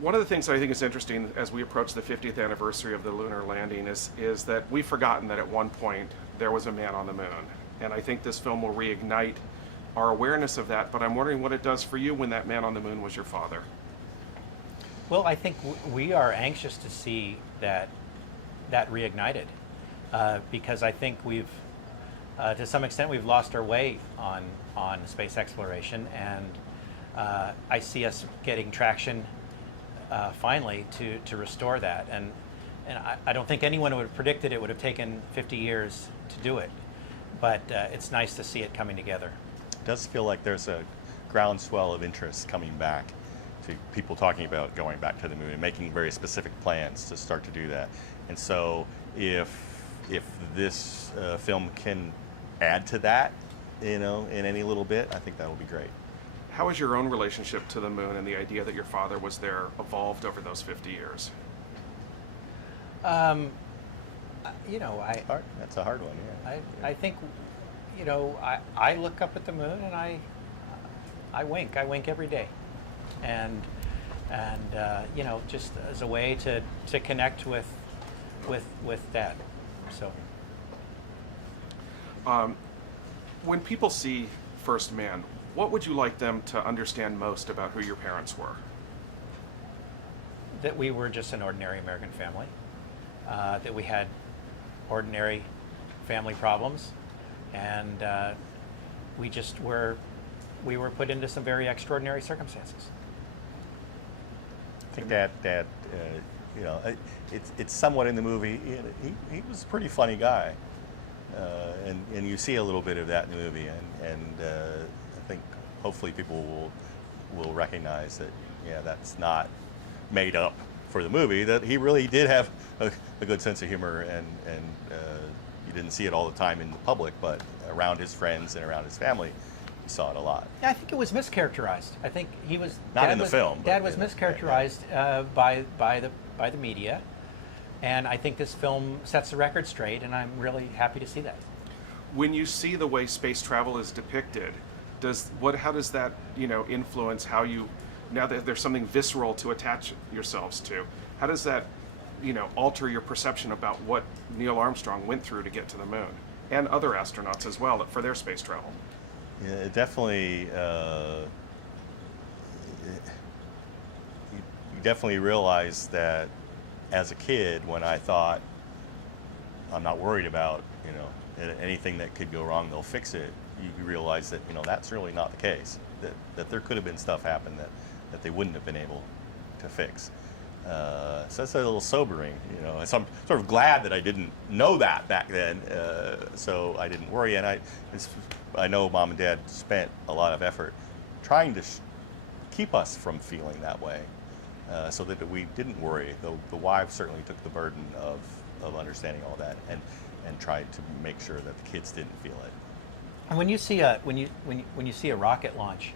One of the things I think is interesting as we approach the 50th anniversary of the lunar landing is that we've forgotten that at one point there was a man on the moon. And I think this film will reignite our awareness of that, but I'm wondering what it does for you when that man on the moon was your father. Well, I think we are anxious to see that reignited, because I think we've, to some extent, we've lost our way on space exploration, and I see us getting traction finally to restore that. And I don't think anyone would have predicted it would have taken 50 years to do it, but it's nice to see it coming together. It does feel like there's a groundswell of interest coming back, to people talking about going back to the moon and making very specific plans to start to do that. And so if this film can add to that, in any little bit, I think that will be great. How has your own relationship to the moon and the idea that your father was there evolved over those 50 years? That's a hard one, yeah. I think, I look up at the moon and I wink. I wink every day, and just as a way to connect with Dad. So, when people see First Man, what would you like them to understand most about who your parents were? that we were just an ordinary American family, that we had ordinary family problems, and we were put into some very extraordinary circumstances. I think that it's somewhat in the movie. He was a pretty funny guy, and you see a little bit of that in the movie, and I think hopefully people will recognize that that's not made up for the movie. That he really did have a good sense of humor, and you didn't see it all the time in the public, but around his friends and around his family, you saw it a lot. I think it was mischaracterized. I think he was not in the film. Dad was mischaracterized by the media, and I think this film sets the record straight, and I'm really happy to see that. When you see the way space travel is depicted, how does that influence how you, now that there's something visceral to attach yourselves to, how does that alter your perception about what Neil Armstrong went through to get to the moon, and other astronauts as well for their space travel? Yeah, it definitely. You definitely realize that as a kid, when I thought I'm not worried about anything that could go wrong, they'll fix it. You realize that that's really not the case. That there could have been stuff happen that they wouldn't have been able to fix. So that's a little sobering, So I'm sort of glad that I didn't know that back then, so I didn't worry. And I know Mom and Dad spent a lot of effort trying to keep us from feeling that way, so that we didn't worry. The wives certainly took the burden of understanding all that and tried to make sure that the kids didn't feel it. And when you see a rocket launch,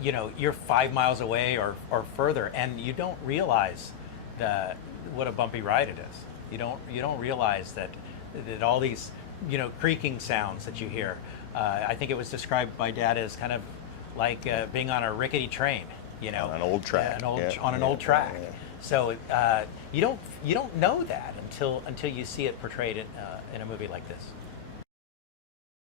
you're 5 miles away or further, and you don't realize what a bumpy ride it is. You don't realize that all these creaking sounds that you hear. I think it was described by Dad as kind of like being on a rickety train. On an old track. On an old track. Yeah. So you don't know that until you see it portrayed in a movie like this.